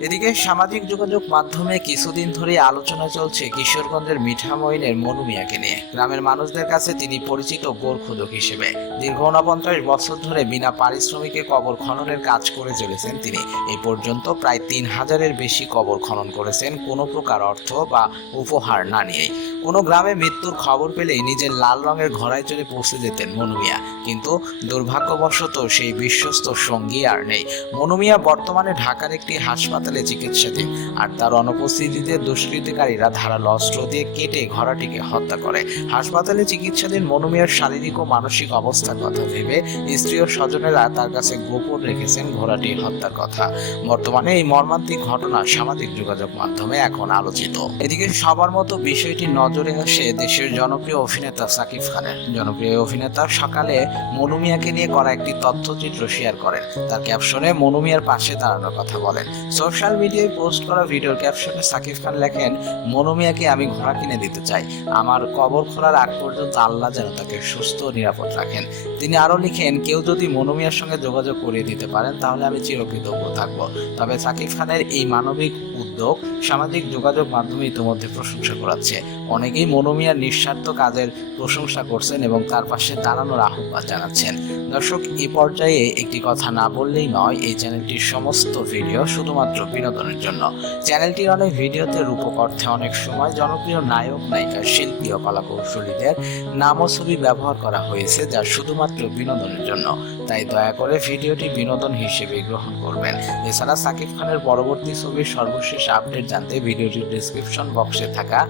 এদিকে সামাজিক যোগাযোগ মাধ্যমে কিছুদিন ধরে আলোচনা চলছে কিশোরগঞ্জের মিঠামইনের মনু মিয়াকে নিয়ে। গ্রামের মানুষদের কাছে তিনি পরিচিত গোরখুদক হিসেবে। দীর্ঘ উনপঞ্চাশ বছর ধরে বিনা পারিশ্রমিকে কবর খননের কাজ করে চলেছেন তিনি। এ পর্যন্ত প্রায় তিন হাজারের বেশি কবর খনন করেছেন কোনো প্রকার অর্থ বা উপহার না নিয়েই। কোনো গ্রামে মৃত্যুর খবর পেলেই নিজের লাল রঙের ঘোড়ায় চড়ে পৌঁছে যেতেন মনুমিয়া। কিন্তু দুর্ভাগ্যবশত সেই বিশ্বস্ত সঙ্গী আর নেই। মনুমিয়া বর্তমানে ঢাকার একটি হাসপাতালে চিকিৎসাধীন আর তার অনুপস্থিতিতে দুষ্কৃতিকারীরা ধারালো অস্ত্র দিয়ে কেটে ঘোড়াটিকে হত্যা করে। হাসপাতালে চিকিৎসাধীন মনুমিয়ার শারীরিক ও মানসিক অবস্থার কথা ভেবে স্ত্রী ও স্বজনেরা তার কাছে গোপন রেখেছেন ঘোড়াটি হত্যার কথা। বর্তমানে এই মর্মান্তিক ঘটনা সামাজিক যোগাযোগ মাধ্যমে এখন আলোচিত। এদিকে সবার মতো বিষয়টি নজরে আসে দেশের জনপ্রিয় অভিনেতা সাকিব খানের। জনপ্রিয় অভিনেতা সকালে মনুমিয়াকে নিয়ে করা একটি তথ্যচিত্র শেয়ার করেন। তার ক্যাপশনে মনুমিয়ার পাশে দাঁড়ানোর কথা বলেন। সোশ্যাল মিডিয়ায় পোস্ট করা ভিডিওর ক্যাপশনে সাকিব খান লেখেন মনুমিয়াকে আমি ঘোড়া কিনে দিতে চাই। আমার কবর খোলার আগ পর্যন্ত আল্লাহ যেন তাকে সুস্থ ও নিরাপদ রাখেন। তিনি আরও লিখেন, কেউ যদি মনুমিয়ার সঙ্গে যোগাযোগ করিয়ে দিতে পারেন, তাহলে আমি চিরকৃতজ্ঞ থাকব। তবে সাকিব খানের এই মানবিক উদ্যোগ, সামাজিক যোগাযোগ মাধ্যমে ইতিমধ্যে প্রশংসা করাচ্ছে। অনেকেই মনোমিয়ার নিঃস্বার্থ কাজের প্রশংসা করছেন এবং তার পাশে দাঁড়ানোর আহ্বান জানাচ্ছেন। দর্শক এই পর্যায়ে একটি কথা না বললেই নয়, এই চ্যানেলটির সমস্ত ভিডিও শুধুমাত্র বিনোদনের জন্য। চ্যানেলটির অনেক ভিডিওতে রূপক অর্থে অনেক সময় জনপ্রিয় নায়ক নায়িকা শিল্পী ও কলাকৌশলীদের নাম ও ছবি ব্যবহার করা হয়েছে, যা শুধুমাত্র বিনোদনের জন্য। তাই দয়া করে ভিডিওটি বিনোদন হিসেবে গ্রহণ করবেন। এছাড়া সাকিব খানের পরবর্তী ছবির সর্বশেষ আপডেট জানতে ভিডিওটির ডিসক্রিপশন বক্সে থাকা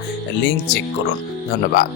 লিঙ্ক চেক করুন। ধন্যবাদ।